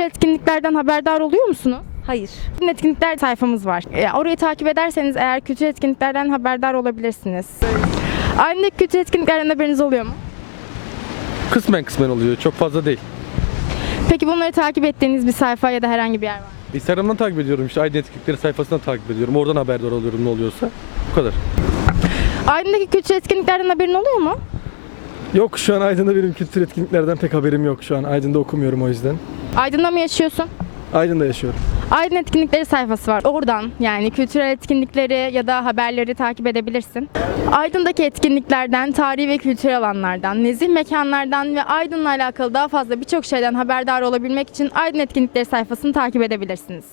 etkinliklerden haberdar oluyor musunuz? Hayır. Aydın etkinlikler sayfamız var. E, orayı takip ederseniz eğer kültür etkinliklerden haberdar olabilirsiniz. Aydın'daki kültür etkinliklerden haberiniz oluyor mu? Kısmen kısmen oluyor. Çok fazla değil. Peki bunları takip ettiğiniz bir sayfa ya da herhangi bir yer var mı? Instagram'dan takip ediyorum işte Aydın Etkinlikleri sayfasından takip ediyorum. Oradan haberdar oluyorum ne oluyorsa. Bu kadar. Aydın'daki kültür etkinliklerden haberin oluyor mu? Yok şu an Aydın'da benim kültür etkinliklerden pek haberim yok şu an. Aydın'da okumuyorum o yüzden. Aydın'da mı yaşıyorsun? Aydın'da yaşıyorum. Aydın etkinlikleri sayfası var. Oradan yani kültürel etkinlikleri ya da haberleri takip edebilirsin. Aydın'daki etkinliklerden, tarihi ve kültürel alanlardan, nezih mekanlardan ve Aydın'la alakalı daha fazla birçok şeyden haberdar olabilmek için Aydın etkinlikleri sayfasını takip edebilirsiniz.